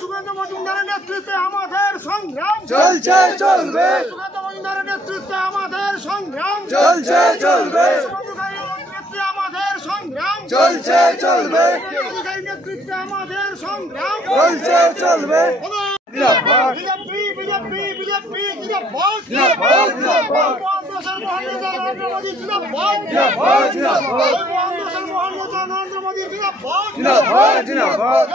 সুকান্ত মজুমদারের নেতৃত্বে আমাদের সংগ্রাম চলছে চলবে, সুকান্ত মজুমদারের নেতৃত্বে আমাদের সংগ্রাম চলছে চলবে, আমাদের সংগ্রাম চলছে চলবে, নেতৃত্বে আমাদের সংগ্রাম চলছে চলবে। বিজেপি বিজেপি বিজেপি জিন্দাবাদ জিন্দাবাদ জিন্দাবাদ নরেন্দ্র মোদী জিন্দাবাদ জিন্দাবাদ জিন্দাবাদ নরেন্দ্র মোদী জিন্দাবাদ জিন্দাবাদ জিন্দাবাদ।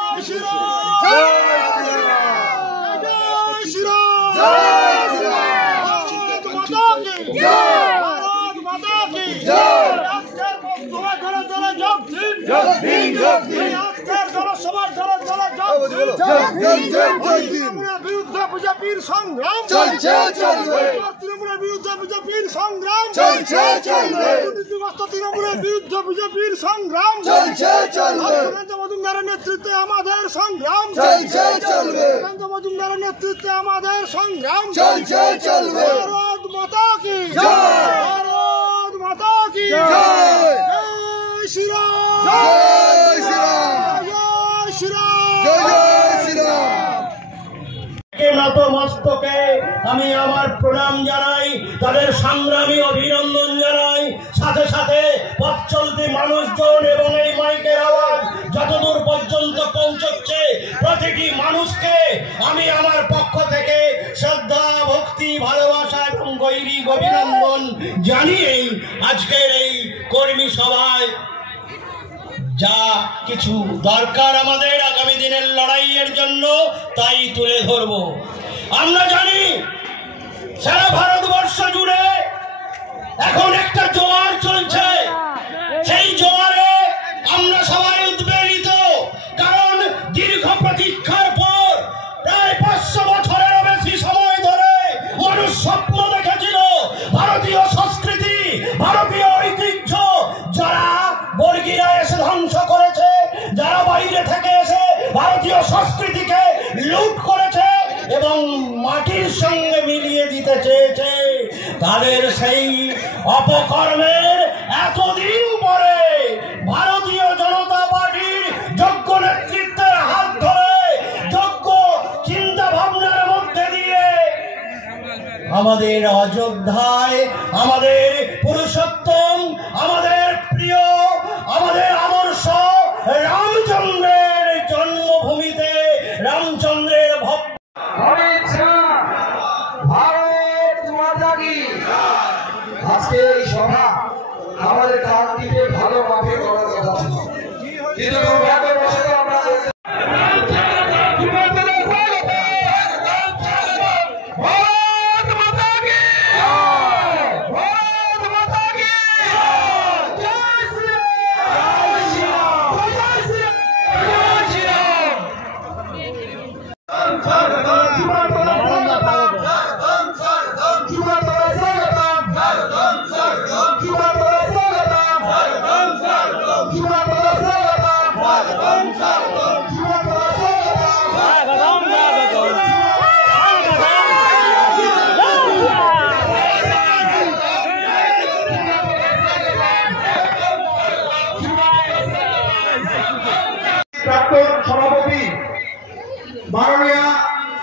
জয় শ্রীরাম জয় জয় শ্রীরাম জয় ভারত মাতা কি জয়, ভারত মাতা কি জয়। আজকের সমাজ জলে জলে যোগ দিন যোগ দিন, যোগ দিন। আজকের জনসভার জলে জলে যোগ দিন যোগ দিন, যোগ দিন। তৃণমূলের বিরুদ্ধে বিজেপির সংগ্রাম চলছে চলবে, তৃণমূলের বিরুদ্ধে বিজেপির সংগ্রাম চলছে চলবে, দুর্নীতিগ্রস্ত তৃণমূলের বিরুদ্ধে বিজেপির সংগ্রাম চলছে চলবে, সুকান্ত মজুমদারের নেতৃত্বে আমাদের সংগ্রাম চলছে চলবে, সুকান্ত মজুমদারের নেতৃত্বে আমাদের সংগ্রাম চলছে চলবে। ভারত মাতা কি জয়। ভারত মাতা কি জয়। জয় শ্রীরাম জয় শ্রীরাম, জয় শ্রীরাম জয় জয় শ্রীরাম। নত মস্তকে আমি আমার প্রণাম জানাই, তাদের সংগ্রামী অভিনন্দন জানাই। সাথে সাথে পথ চলতি মানুষজন এবং এই মাইকের আওয়াজ যতদূর পর্যন্ত পৌঁছচ্ছে প্রতিটি মানুষকে আমি আমার পক্ষ থেকে শ্রদ্ধা ভক্তি ভালোবাসা এবং গৈরিক অভিনন্দন জানিয়েই আজকের এই কর্মী সভায় যা কিছু দরকার আমাদের আগামী দিনের লড়াইয়ের জন্য তাই তুলে ধরব। আমরা জানি সারা ভারতবর্ষ জুড়ে এখন একটা জোয়ার চলছে, সেই জোয়ারে আমরা সবাই উদ্বেলিত, কারণ দীর্ঘ প্রতীক্ষার পর প্রায় 500 বছরেরও বেশি সময় ধরে মানুষ স্বপ্ন দেখেছিল ভারতীয় সংস্কৃতি, ভারতীয় ঐতিহ্য যারা বর্গীরা এসে ধ্বংস করেছে, যারা বাইরে থেকে এসে ভারতীয় সংস্কৃতিকে লুট করেছে এবং মাটির সঙ্গে মিলিয়ে দিতে চেয়েছে, তাদের সেই অপকর্মের এতদিন পরে ভারতীয় জনতা পার্টির যোগ্য নেতৃত্বের হাত ধরে যোগ্য চিন্তা ভাবনার মধ্যে দিয়ে আমাদের অযোধ্যায় আমাদের পুরুষোত্তম, আমাদের প্রিয়, আমাদের আদর্শ রামচন্দ্রের জন্মভূমিতে রামচন্দ্রের ভক্ত ভারত মাতা কি। আজকে এই সভা আমাদের কান্তিতে ভালো মাপে করার কথা ছিল, কিন্তু দুর্ভাগ্যবশত আমরা প্রাক্তন সভাপতি মাননীয়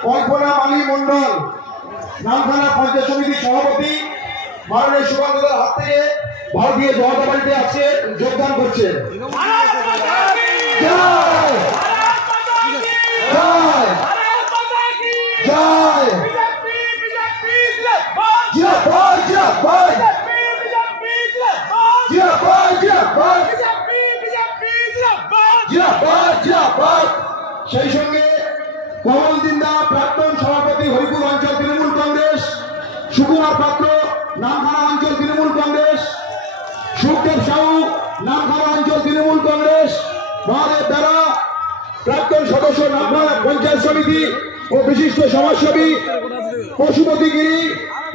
কল্পনা মালী মন্ডল, নামখানা পঞ্চায়েত সমিতির সভাপতি মাননীয় সুকান্তদার হাত থেকে ভারতীয় জনতা পার্টিতে আজকে যোগদান করছে। জয় জয় জয় জিন্দাবাদ জিন্দাবাদ জিন্দাবাদ জিন্দাবাদ জিন্দাবাদ জিন্দাবাদ। সেই সঙ্গে কমল দিন্দা প্রাক্তন সভাপতি হরিপুর অঞ্চল তৃণমূল কংগ্রেস, সুকুমার পাত্র নামখানা অঞ্চল তৃণমূল কংগ্রেস, সুখদেব সাহু নামখানা অঞ্চল তৃণমূল কংগ্রেস, মহাদেব দারা প্রাক্তন সদস্য নামখানা পঞ্চায়েত সমিতি ও বিশিষ্ট সমাজসেবী পশুপতি গিরি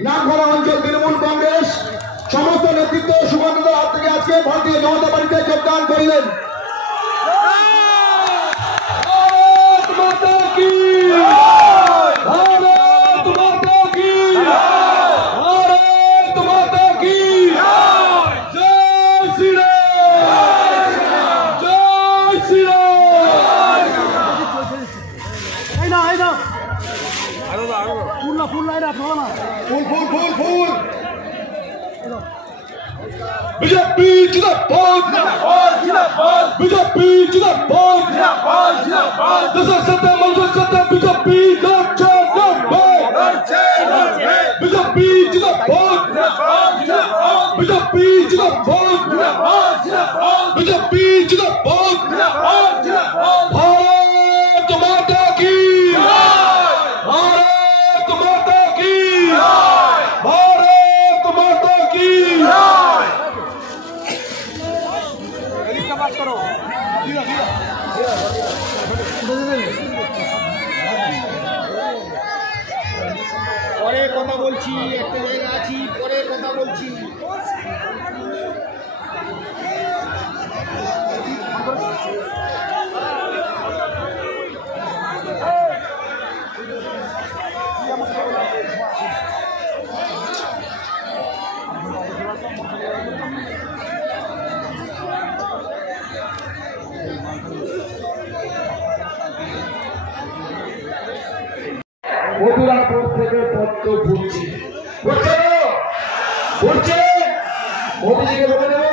নামখানা অঞ্চল তৃণমূল কংগ্রেস সমস্ত নেতৃত্ব সুকান্তদার হাত থেকে আজকে ভারতীয় জনতা পার্টিতে যোগদান করলেন। भारत माता की। ফুল বিজেপি জিন্দাবাদ বিজেপি জিন্দাবাদ দেশের সাথে মানুষের সাথে বিজেপি লড়ছে বিজেপি জিন্দাবাদ বিজেপি জিন্দাবাদ বিজেপি জিন্দাবাদ भारत माता की भारत माता की भारत माता की পরে কথা বলছি, একটা জায়গা আছি, পরে কথা বলছি। মথুরাপুর থেকে পদ্ম ঘুরছে মোদীজিকে বলে দেবো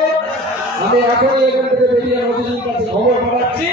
আমি এখনই এখান থেকে বেরিয়ে মোদীজির কাছে খবর পাঠাচ্ছি।